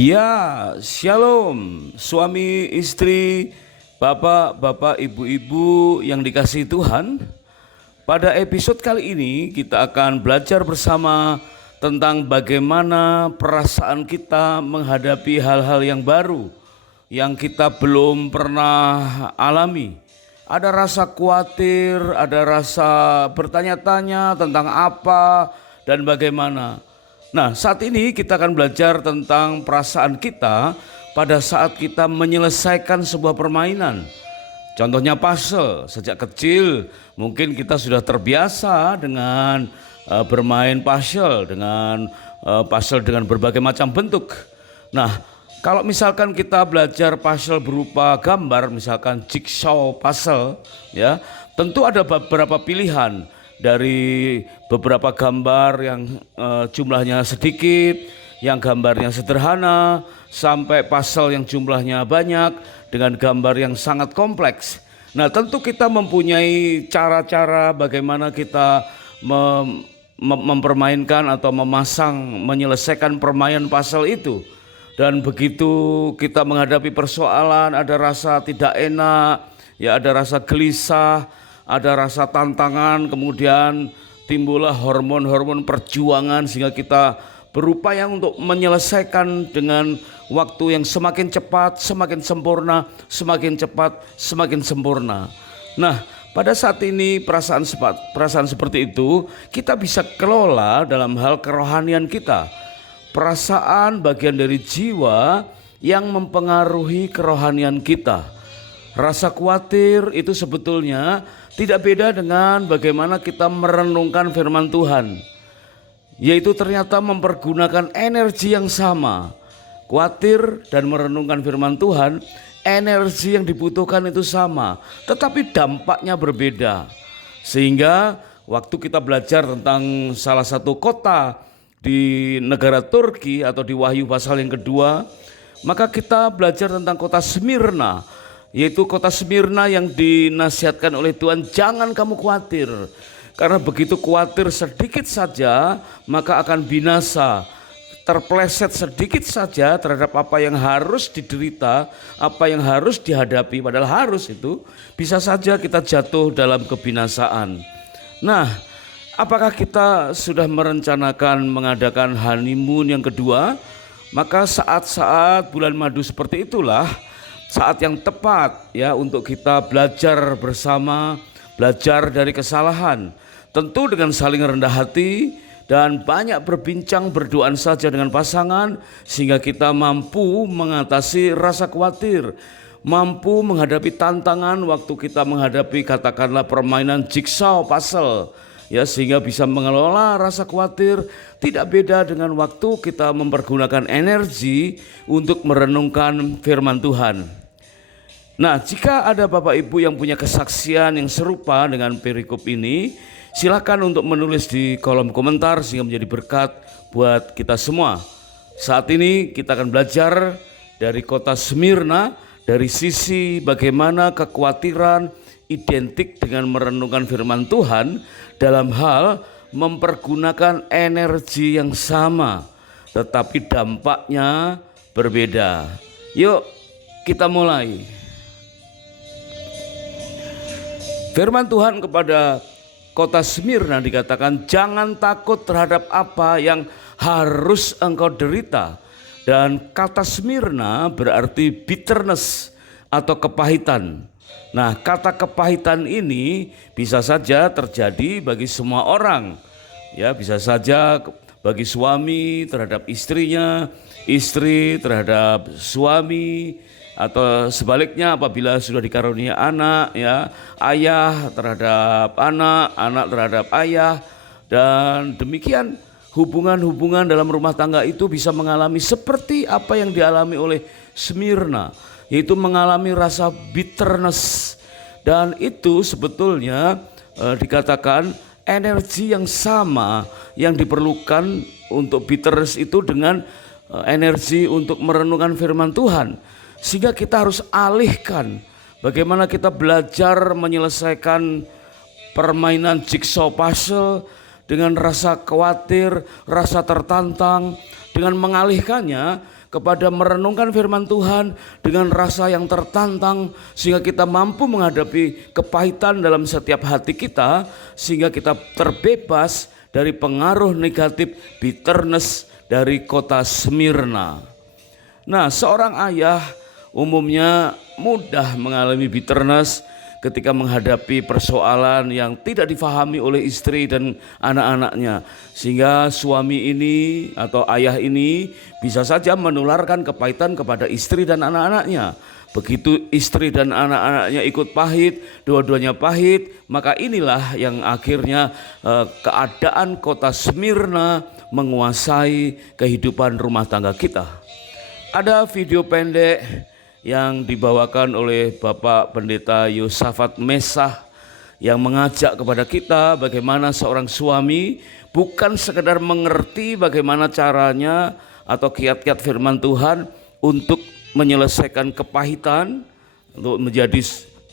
Ya, shalom, suami, istri, bapak-bapak, ibu-ibu yang dikasihi Tuhan. Pada episode kali ini kita akan belajar bersama tentang bagaimana perasaan kita menghadapi hal-hal yang baru yang kita belum pernah alami. Ada rasa khawatir, ada rasa bertanya-tanya tentang apa dan bagaimana. Nah, saat ini kita akan belajar tentang perasaan kita pada saat kita menyelesaikan sebuah permainan. Contohnya puzzle. Sejak kecil mungkin kita sudah terbiasa dengan bermain puzzle dengan berbagai macam bentuk. Nah, kalau misalkan kita belajar puzzle berupa gambar, misalkan jigsaw puzzle, ya, tentu ada beberapa pilihan dari beberapa gambar yang jumlahnya sedikit, yang gambarnya sederhana, sampai puzzle yang jumlahnya banyak dengan gambar yang sangat kompleks. Nah, tentu kita mempunyai cara-cara bagaimana kita mempermainkan atau menyelesaikan permainan puzzle itu. Dan begitu kita menghadapi persoalan, ada rasa tidak enak, ya, ada rasa gelisah, ada rasa tantangan, kemudian timbullah hormon-hormon perjuangan sehingga kita berupaya untuk menyelesaikan dengan waktu yang semakin cepat, semakin sempurna, semakin cepat, semakin sempurna. Nah, pada saat ini perasaan seperti itu kita bisa kelola dalam hal kerohanian kita. Perasaan bagian dari jiwa yang mempengaruhi kerohanian kita. Rasa khawatir itu sebetulnya tidak beda dengan bagaimana kita merenungkan firman Tuhan, yaitu ternyata mempergunakan energi yang sama. Khawatir dan merenungkan firman Tuhan, energi yang dibutuhkan itu sama, tetapi dampaknya berbeda. Sehingga waktu kita belajar tentang salah satu kota di negara Turki atau di Wahyu pasal yang kedua, maka kita belajar tentang kota Smyrna, yaitu kota Smyrna yang dinasihatkan oleh Tuhan, jangan kamu khawatir, karena begitu khawatir sedikit saja maka akan binasa. Terpleset sedikit saja terhadap apa yang harus diderita, apa yang harus dihadapi, padahal harus itu, bisa saja kita jatuh dalam kebinasaan. Nah, apakah kita sudah merencanakan mengadakan honeymoon yang kedua? Maka saat-saat bulan madu seperti itulah saat yang tepat ya untuk kita belajar bersama, belajar dari kesalahan. Tentu dengan saling rendah hati dan banyak berbincang, berduaan saja dengan pasangan sehingga kita mampu mengatasi rasa khawatir, mampu menghadapi tantangan waktu kita menghadapi katakanlah permainan jigsaw puzzle. Ya, sehingga bisa mengelola rasa khawatir. Tidak beda dengan waktu kita mempergunakan energi untuk merenungkan firman Tuhan. Nah, jika ada Bapak Ibu yang punya kesaksian yang serupa dengan perikop ini, silakan untuk menulis di kolom komentar sehingga menjadi berkat buat kita semua. Saat ini kita akan belajar dari kota Smyrna, dari sisi bagaimana kekhawatiran identik dengan merenungkan firman Tuhan dalam hal mempergunakan energi yang sama tetapi dampaknya berbeda. Yuk kita mulai. Firman Tuhan kepada kota Smyrna dikatakan, jangan takut terhadap apa yang harus engkau derita. Dan kata Smyrna berarti bitterness atau kepahitan. Nah, kata kepahitan ini bisa saja terjadi bagi semua orang. Ya, bisa saja bagi suami terhadap istrinya, istri terhadap suami, atau sebaliknya apabila sudah dikarunia anak, ya, ayah terhadap anak, anak terhadap ayah, dan demikian hubungan-hubungan dalam rumah tangga itu bisa mengalami seperti apa yang dialami oleh Smyrna, yaitu mengalami rasa bitterness. Dan itu sebetulnya dikatakan energi yang sama yang diperlukan untuk bitterness itu dengan energi untuk merenungkan firman Tuhan. Sehingga kita harus alihkan bagaimana kita belajar menyelesaikan permainan jigsaw puzzle dengan rasa khawatir, rasa tertantang. Dengan mengalihkannya kepada merenungkan firman Tuhan dengan rasa yang tertantang, sehingga kita mampu menghadapi kepahitan dalam setiap hati kita, sehingga kita terbebas dari pengaruh negatif bitterness dari kota Smyrna. Nah, seorang ayah umumnya mudah mengalami bitterness ketika menghadapi persoalan yang tidak difahami oleh istri dan anak-anaknya, sehingga suami ini atau ayah ini bisa saja menularkan kepahitan kepada istri dan anak-anaknya. Begitu istri dan anak-anaknya ikut pahit, dua-duanya pahit, maka inilah yang akhirnya keadaan kota Smyrna menguasai kehidupan rumah tangga kita. Ada video pendek yang dibawakan oleh Bapak Pendeta Yosafat Mesah yang mengajak kepada kita bagaimana seorang suami bukan sekedar mengerti bagaimana caranya atau kiat-kiat firman Tuhan untuk menyelesaikan kepahitan, untuk menjadi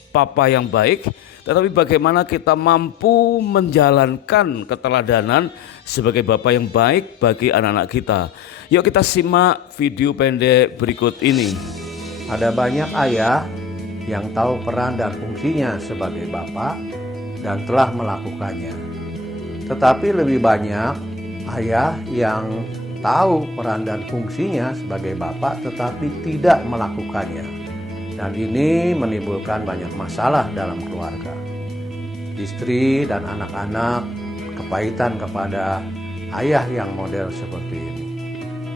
papa yang baik, tetapi bagaimana kita mampu menjalankan keteladanan sebagai bapak yang baik bagi anak-anak kita. Yuk kita simak video pendek berikut ini. Ada banyak ayah yang tahu peran dan fungsinya sebagai bapak dan telah melakukannya. Tetapi lebih banyak ayah yang tahu peran dan fungsinya sebagai bapak tetapi tidak melakukannya. Dan ini menimbulkan banyak masalah dalam keluarga. Istri dan anak-anak kepahitan kepada ayah yang model seperti ini.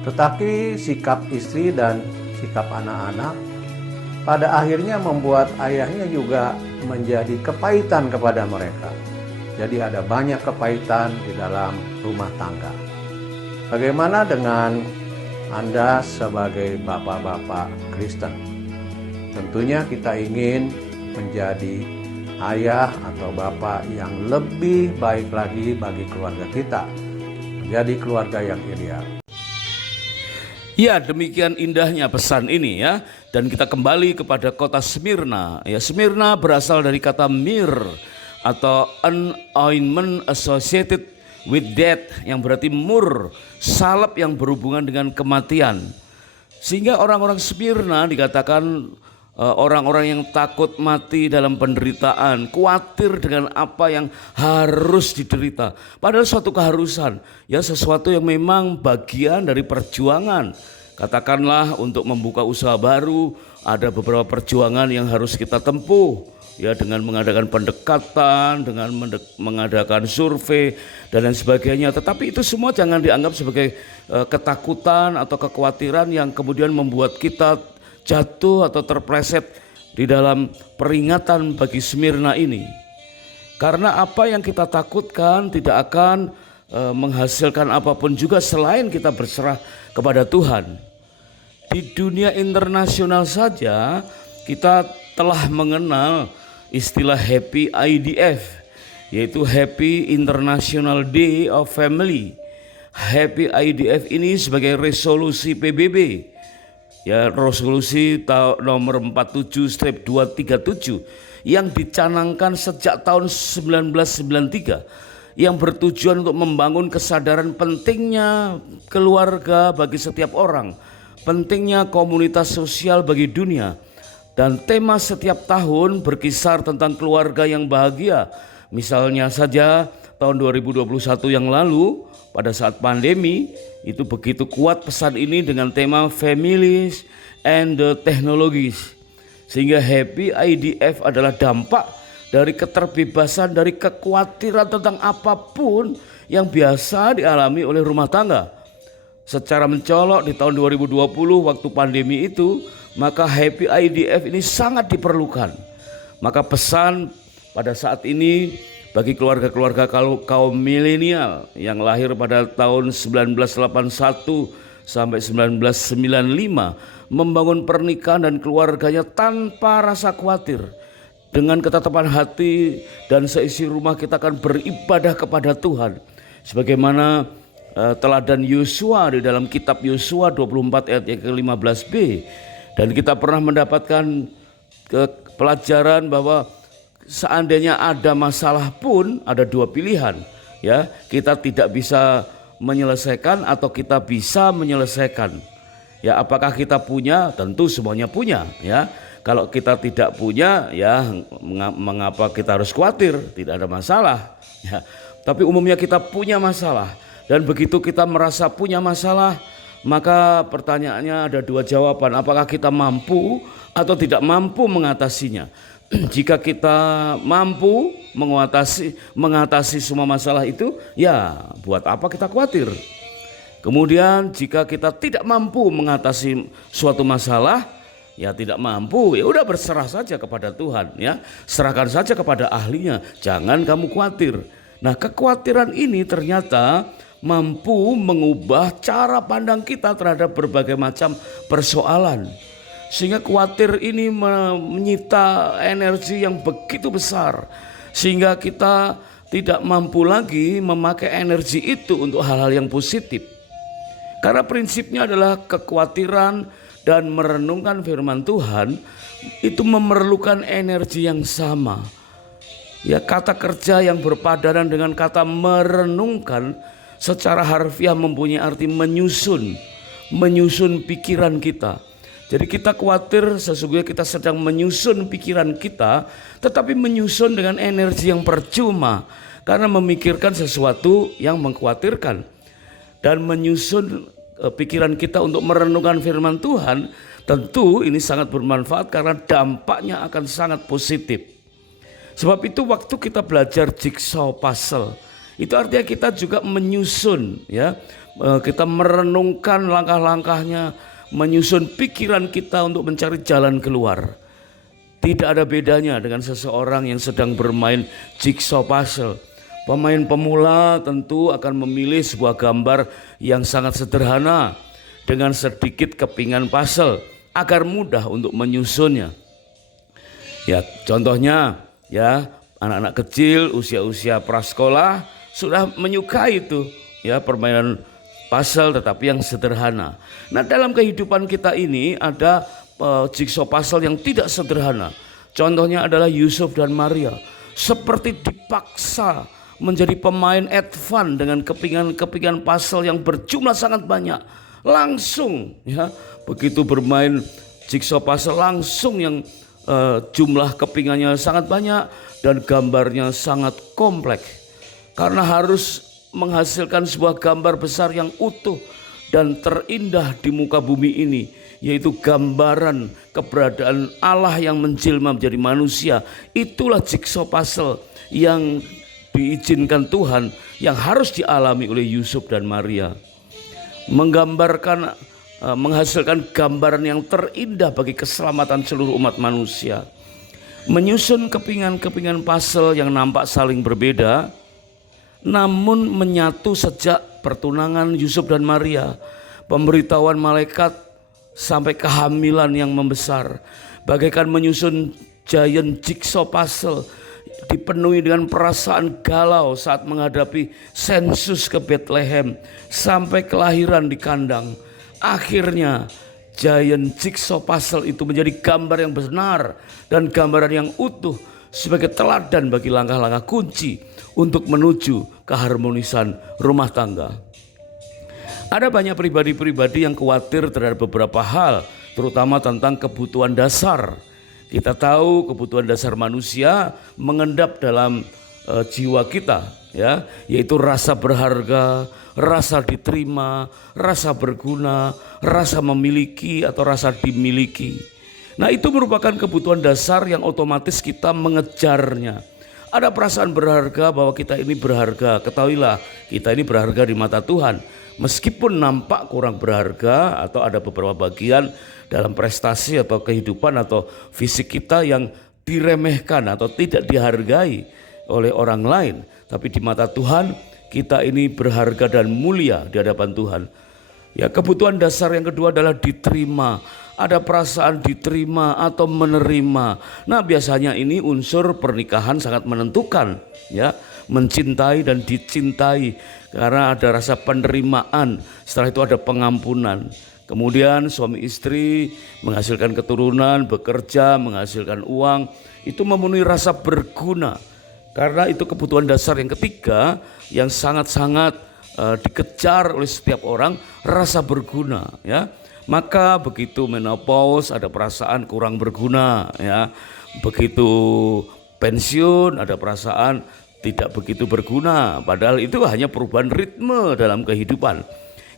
Tetapi sikap istri dan sikap anak-anak pada akhirnya membuat ayahnya juga menjadi kepahitan kepada mereka. Jadi ada banyak kepahitan di dalam rumah tangga. Bagaimana dengan Anda sebagai bapak-bapak Kristen? Tentunya kita ingin menjadi ayah atau bapak yang lebih baik lagi bagi keluarga kita, menjadi keluarga yang ideal. Ya, demikian indahnya pesan ini ya. Dan kita kembali kepada kota Smyrna. Ya, Smyrna berasal dari kata mir atau an ointment associated with death, yang berarti mur, salep yang berhubungan dengan kematian. Sehingga orang-orang Smyrna dikatakan orang-orang yang takut mati dalam penderitaan, khawatir dengan apa yang harus diderita. Padahal suatu keharusan, ya, sesuatu yang memang bagian dari perjuangan. Katakanlah untuk membuka usaha baru, ada beberapa perjuangan yang harus kita tempuh, ya, dengan mengadakan pendekatan, dengan mengadakan survei dan lain sebagainya. Tetapi itu semua jangan dianggap sebagai ketakutan atau kekhawatiran yang kemudian membuat kita jatuh atau terpleset di dalam peringatan bagi Smyrna ini. Karena apa yang kita takutkan tidak akan menghasilkan apapun juga selain kita berserah kepada Tuhan. Di dunia internasional saja kita telah mengenal istilah Happy IDF, yaitu Happy International Day of Family. Happy IDF ini sebagai resolusi PBB, ya, resolusi nomor 47/237 yang dicanangkan sejak tahun 1993, yang bertujuan untuk membangun kesadaran pentingnya keluarga bagi setiap orang, pentingnya komunitas sosial bagi dunia. Dan tema setiap tahun berkisar tentang keluarga yang bahagia. Misalnya saja tahun 2021 yang lalu pada saat pandemi itu begitu kuat pesan ini dengan tema Families and the Technologies. Sehingga Happy IDF adalah dampak dari keterbebasan dari kekhawatiran tentang apapun yang biasa dialami oleh rumah tangga. Secara mencolok di tahun 2020 waktu pandemi itu, maka Happy IDF ini sangat diperlukan. Maka pesan pada saat ini bagi keluarga-keluarga kaum milenial yang lahir pada tahun 1981 sampai 1995, membangun pernikahan dan keluarganya tanpa rasa khawatir. Dengan ketetapan hati dan seisi rumah kita akan beribadah kepada Tuhan. Sebagaimana teladan Yosua di dalam kitab Yosua 24 ayat yang ke-15b. Dan kita pernah mendapatkan pelajaran bahwa seandainya ada masalah pun ada dua pilihan, ya, kita tidak bisa menyelesaikan atau kita bisa menyelesaikan. Ya, apakah kita punya? Tentu semuanya punya, ya. Kalau kita tidak punya, ya mengapa kita harus khawatir? Tidak ada masalah, ya. Tapi umumnya kita punya masalah, dan begitu kita merasa punya masalah, maka pertanyaannya ada dua jawaban: apakah kita mampu atau tidak mampu mengatasinya? Jika kita mampu mengatasi semua masalah itu, ya buat apa kita khawatir? Kemudian jika kita tidak mampu mengatasi suatu masalah, ya tidak mampu, ya udah berserah saja kepada Tuhan, ya. Serahkan saja kepada ahlinya, jangan kamu khawatir. Nah, kekhawatiran ini ternyata mampu mengubah cara pandang kita terhadap berbagai macam persoalan. Sehingga khawatir ini menyita energi yang begitu besar, sehingga kita tidak mampu lagi memakai energi itu untuk hal-hal yang positif. Karena prinsipnya adalah kekhawatiran dan merenungkan firman Tuhan itu memerlukan energi yang sama. Ya, kata kerja yang berpadanan dengan kata merenungkan secara harfiah mempunyai arti menyusun pikiran kita. Jadi kita khawatir, sesungguhnya kita sedang menyusun pikiran kita, tetapi menyusun dengan energi yang percuma karena memikirkan sesuatu yang mengkhawatirkan. Dan menyusun pikiran kita untuk merenungkan firman Tuhan, tentu ini sangat bermanfaat karena dampaknya akan sangat positif. Sebab itu waktu kita belajar jigsaw puzzle, itu artinya kita juga menyusun, ya, kita merenungkan langkah-langkahnya, menyusun pikiran kita untuk mencari jalan keluar. Tidak ada bedanya dengan seseorang yang sedang bermain jigsaw puzzle. Pemain pemula tentu akan memilih sebuah gambar yang sangat sederhana dengan sedikit kepingan puzzle agar mudah untuk menyusunnya. Ya, contohnya, ya, anak-anak kecil usia-usia prasekolah sudah menyukai itu, ya, permainan puzzle tetapi yang sederhana. Nah, dalam kehidupan kita ini ada jigsaw puzzle yang tidak sederhana. Contohnya adalah Yusuf dan Maria, seperti dipaksa menjadi pemain advance dengan kepingan-kepingan puzzle yang berjumlah sangat banyak. Langsung, ya, begitu bermain jigsaw puzzle langsung yang jumlah kepingannya sangat banyak dan gambarnya sangat kompleks. Karena harus menghasilkan sebuah gambar besar yang utuh dan terindah di muka bumi ini, yaitu gambaran keberadaan Allah yang menjelma menjadi manusia. Itulah jigsaw puzzle yang diizinkan Tuhan, yang harus dialami oleh Yusuf dan Maria. Menghasilkan gambaran yang terindah bagi keselamatan seluruh umat manusia. Menyusun kepingan-kepingan puzzle yang nampak saling berbeda, namun menyatu sejak pertunangan Yusuf dan Maria, pemberitahuan malaikat sampai kehamilan yang membesar, bagaikan menyusun giant jigsaw puzzle dipenuhi dengan perasaan galau saat menghadapi sensus ke Bethlehem sampai kelahiran di kandang. Akhirnya giant jigsaw puzzle itu menjadi gambar yang benar dan gambaran yang utuh sebagai teladan bagi langkah-langkah kunci untuk menuju keharmonisan rumah tangga. Ada banyak pribadi-pribadi yang khawatir terhadap beberapa hal, terutama tentang kebutuhan dasar. Kita tahu kebutuhan dasar manusia mengendap dalam jiwa kita, ya, yaitu rasa berharga, rasa diterima, rasa berguna, rasa memiliki atau rasa dimiliki. Nah, itu merupakan kebutuhan dasar yang otomatis kita mengejarnya. Ada perasaan berharga bahwa kita ini berharga. Ketahuilah, kita ini berharga di mata Tuhan. Meskipun nampak kurang berharga atau ada beberapa bagian dalam prestasi atau kehidupan atau fisik kita yang diremehkan atau tidak dihargai oleh orang lain, tapi di mata Tuhan kita ini berharga dan mulia di hadapan Tuhan. Ya, kebutuhan dasar yang kedua adalah diterima. Ada perasaan diterima atau menerima. Nah, biasanya ini unsur pernikahan sangat menentukan, ya, mencintai dan dicintai karena ada rasa penerimaan. Setelah itu ada pengampunan. Kemudian suami istri menghasilkan keturunan, bekerja, menghasilkan uang, itu memenuhi rasa berguna. Karena itu kebutuhan dasar yang ketiga yang sangat-sangat dikejar oleh setiap orang, rasa berguna, ya. Maka begitu menopause ada perasaan kurang berguna ya. Begitu pensiun ada perasaan tidak begitu berguna, padahal itu hanya perubahan ritme dalam kehidupan.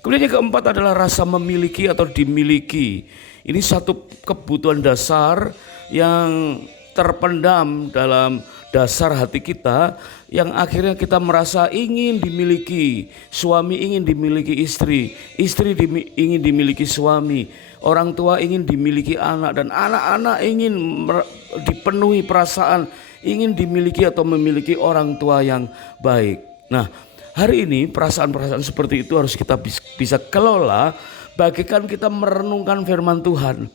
Kemudian yang keempat adalah rasa memiliki atau dimiliki. Ini satu kebutuhan dasar yang terpendam dalam dasar hati kita, yang akhirnya kita merasa ingin dimiliki. Suami ingin dimiliki istri, istri ingin dimiliki suami, orang tua ingin dimiliki anak, dan anak-anak ingin dipenuhi perasaan ingin dimiliki atau memiliki orang tua yang baik. Nah, hari ini perasaan-perasaan seperti itu harus kita bisa kelola, bagikan kita merenungkan firman Tuhan.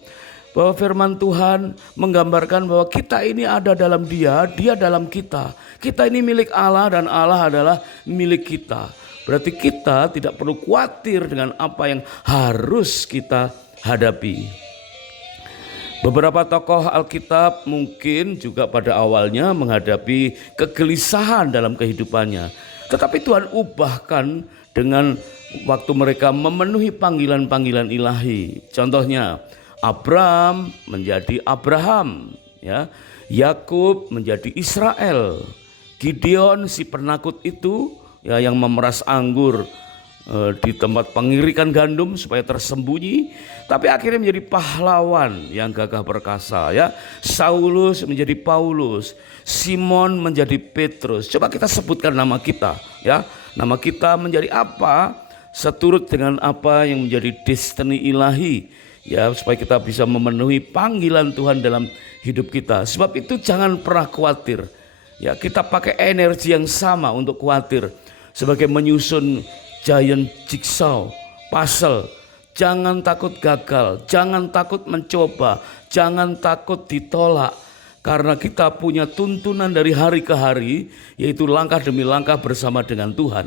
Bahwa firman Tuhan menggambarkan bahwa kita ini ada dalam Dia, Dia dalam kita. Kita ini milik Allah dan Allah adalah milik kita. Berarti kita tidak perlu khawatir dengan apa yang harus kita hadapi. Beberapa tokoh Alkitab mungkin juga pada awalnya menghadapi kegelisahan dalam kehidupannya. Tetapi Tuhan ubahkan dengan waktu mereka memenuhi panggilan-panggilan ilahi. Contohnya Abram menjadi Abraham, ya. Yakub menjadi Israel. Gideon si penakut itu ya, yang memeras anggur di tempat pengirikan gandum supaya tersembunyi, tapi akhirnya menjadi pahlawan yang gagah perkasa ya. Saulus menjadi Paulus, Simon menjadi Petrus. Coba kita sebutkan nama kita ya. Nama kita menjadi apa seturut dengan apa yang menjadi destiny ilahi ya, supaya kita bisa memenuhi panggilan Tuhan dalam hidup kita. Sebab itu jangan pernah khawatir ya, kita pakai energi yang sama untuk khawatir sebagai menyusun giant jigsaw puzzle. Jangan takut gagal, jangan takut mencoba, jangan takut ditolak, karena kita punya tuntunan dari hari ke hari, yaitu langkah demi langkah bersama dengan Tuhan.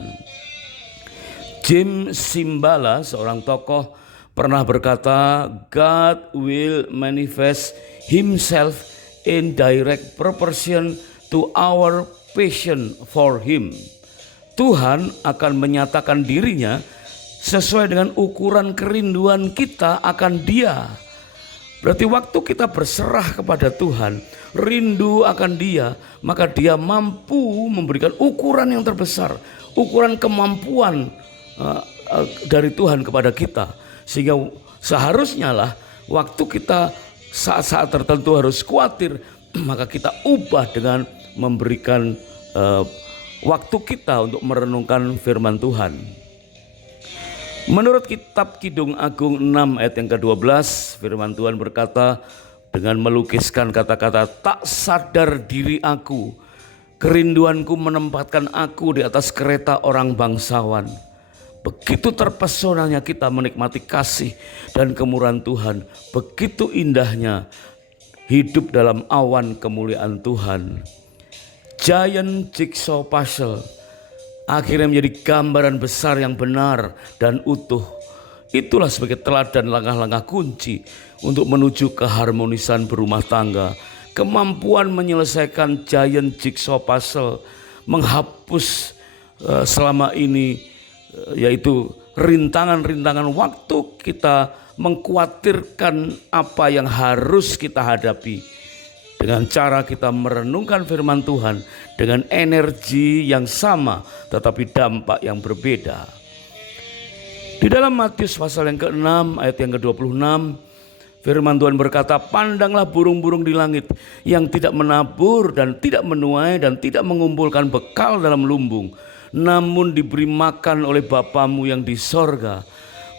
James Simbala, seorang tokoh, pernah berkata, God will manifest himself in direct proportion to our passion for him. Tuhan akan menyatakan dirinya sesuai dengan ukuran kerinduan kita akan Dia. Berarti waktu kita berserah kepada Tuhan, rindu akan Dia, maka Dia mampu memberikan ukuran yang terbesar, ukuran kemampuan dari Tuhan kepada kita. Sehingga seharusnya lah waktu kita saat-saat tertentu harus khawatir, maka kita ubah dengan memberikan waktu kita untuk merenungkan firman Tuhan. Menurut kitab Kidung Agung 6 ayat yang ke-12, firman Tuhan berkata, dengan melukiskan kata-kata, tak sadar diri aku, kerinduanku menempatkan aku di atas kereta orang bangsawan. Begitu terpesonanya kita menikmati kasih dan kemurahan Tuhan, begitu indahnya hidup dalam awan kemuliaan Tuhan. Giant jigsaw puzzle akhirnya menjadi gambaran besar yang benar dan utuh. Itulah sebagai teladan langkah-langkah kunci untuk menuju keharmonisan berumah tangga. Kemampuan menyelesaikan giant jigsaw puzzle, menghapus selama ini yaitu rintangan-rintangan waktu kita mengkhawatirkan apa yang harus kita hadapi. Dengan cara kita merenungkan firman Tuhan dengan energi yang sama tetapi dampak yang berbeda. Di dalam Matius pasal yang ke-6 ayat yang ke-26, firman Tuhan berkata, pandanglah burung-burung di langit yang tidak menabur dan tidak menuai dan tidak mengumpulkan bekal dalam lumbung, namun diberi makan oleh Bapamu yang di sorga.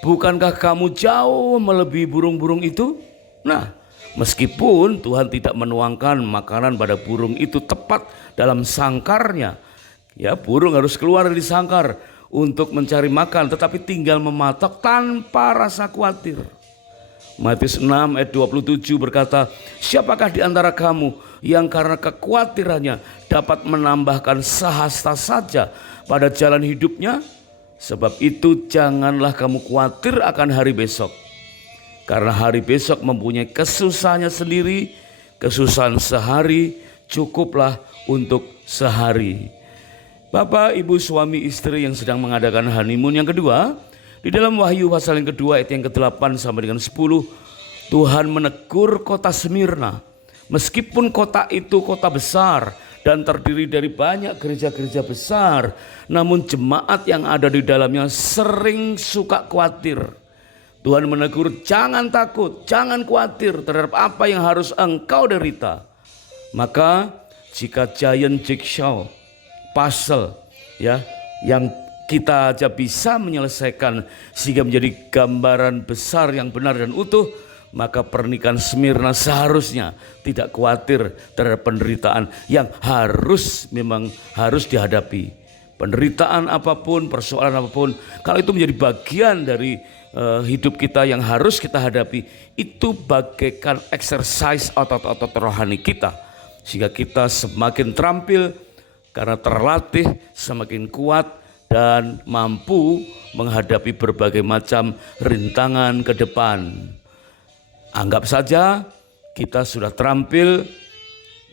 Bukankah kamu jauh melebihi burung-burung itu? Nah, meskipun Tuhan tidak menuangkan makanan pada burung itu tepat dalam sangkarnya, ya, burung harus keluar dari sangkar untuk mencari makan, tetapi tinggal mematok tanpa rasa khawatir. Matius 6 ayat 27 berkata, siapakah di antara kamu yang karena kekhawatirannya dapat menambahkan sehasta saja pada jalan hidupnya? Sebab itu janganlah kamu khawatir akan hari besok, karena hari besok mempunyai kesusahannya sendiri. Kesusahan sehari cukuplah untuk sehari. Bapak, ibu, suami, istri yang sedang mengadakan honeymoon yang kedua, Di dalam Wahyu pasal yang kedua ayat yang ke-8 sampai dengan 10, Tuhan menegur kota Smyrna. Meskipun kota itu kota besar dan terdiri dari banyak gereja-gereja besar, namun jemaat yang ada di dalamnya sering suka khawatir. Tuhan menegur, jangan takut, jangan khawatir terhadap apa yang harus engkau derita. Maka jika giant jigsaw puzzle yang kita aja bisa menyelesaikan sehingga menjadi gambaran besar yang benar dan utuh, maka pernikahan Smyrna seharusnya tidak khawatir terhadap penderitaan yang memang harus dihadapi. Penderitaan apapun, persoalan apapun, kalau itu menjadi bagian dari hidup kita yang harus kita hadapi, itu bagaikan exercise otot-otot rohani kita, sehingga kita semakin terampil karena terlatih, semakin kuat dan mampu menghadapi berbagai macam rintangan ke depan. Anggap saja kita sudah terampil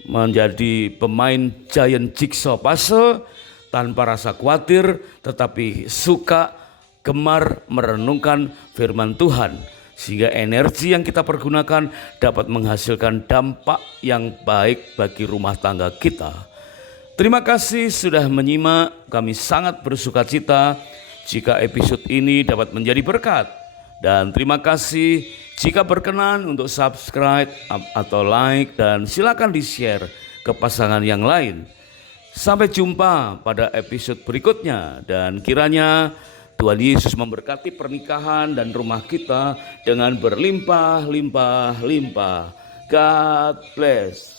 menjadi pemain giant jigsaw puzzle tanpa rasa khawatir, tetapi suka gemar merenungkan firman Tuhan, sehingga energi yang kita pergunakan dapat menghasilkan dampak yang baik bagi rumah tangga kita. Terima kasih sudah menyimak. Kami sangat bersuka cita jika episode ini dapat menjadi berkat. Dan terima kasih jika berkenan untuk subscribe atau like, dan silakan di-share ke pasangan yang lain. Sampai jumpa pada episode berikutnya, dan kiranya Tuhan Yesus memberkati pernikahan dan rumah kita dengan berlimpah-limpah-limpah. God bless.